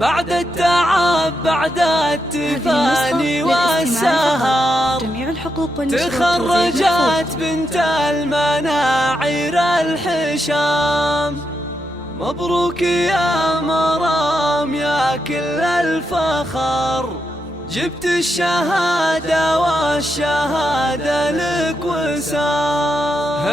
بعد التعب بعد التفاني والسهر تخرجت بنت المناعير الحشام. مبروك يا مرام يا كل الفخر، جبت الشهادة والشهادة لك وسام.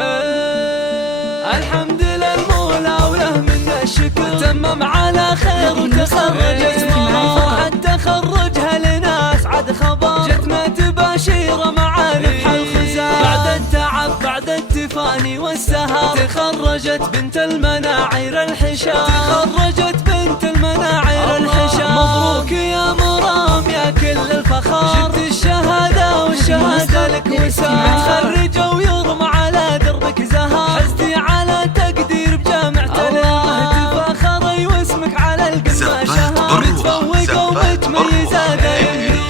الحمد للمولى وله من الشكر، تمم على خير وتخرجت مرام. تخرجها لنا اسعد خبر، جتنا تباشير مع نفح الخزام. بعد التعب بعد التفاني والسهر تخرجت بنت المناعير الحشام. تخرجت بنت المناعير الحشام. مبروك يا مرام يا كل الفخر، جبت الشهادة والشهادة لك وسام. تخرج ويرمى على دربك زهر، حزتي على تقدير بجامعة الله. تفاخري واسمك على القمة شهر، متفوقة ومتميزة دايم.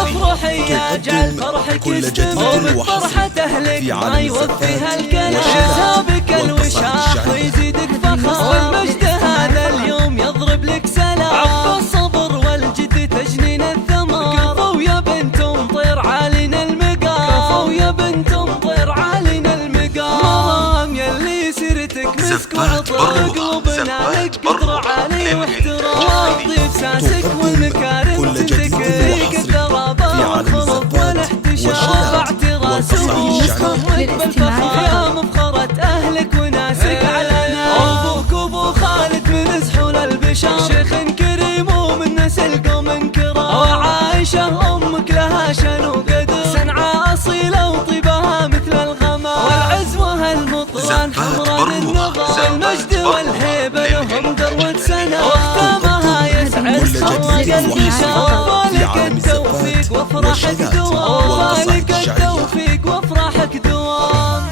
افرحي يا جعل فرحك يستمر، وبفرحة اهلك ما يوفيها الكلام. حسابك الوشاح ويزيدك فخر، والمجد هذا اليوم يضرب لك سلام. عقب الصبر والجد تجنين الثمر، كفو يا بنت مطير عالينا المقام. كفو يا بنت مطير عالينا المقام. مرام يلي سيرتك مسك وعطر، قلوبنا لك قدر عالي واحترام. والطيب ساسك والمكارم تذكرك الثرى والخلق والاحتشام. باعتراس وصفك بالفخر، يا مفخرة أهلك وناسك علنا. أبوك أبو خالد من زحول البشر، شيخ كريم ومن نسل قوم كرام. وعائشة أمك لها شان وقدر، سنعة أصيلة وطيبها مثل الغمام. والعزوة المطران حمران النظر، المجد والهيبة لهم ذروة سنة. واختامها يسعد خلق البشر. لك التوفيق وافرحك دوام، لك التوفيق وافرحك دوام.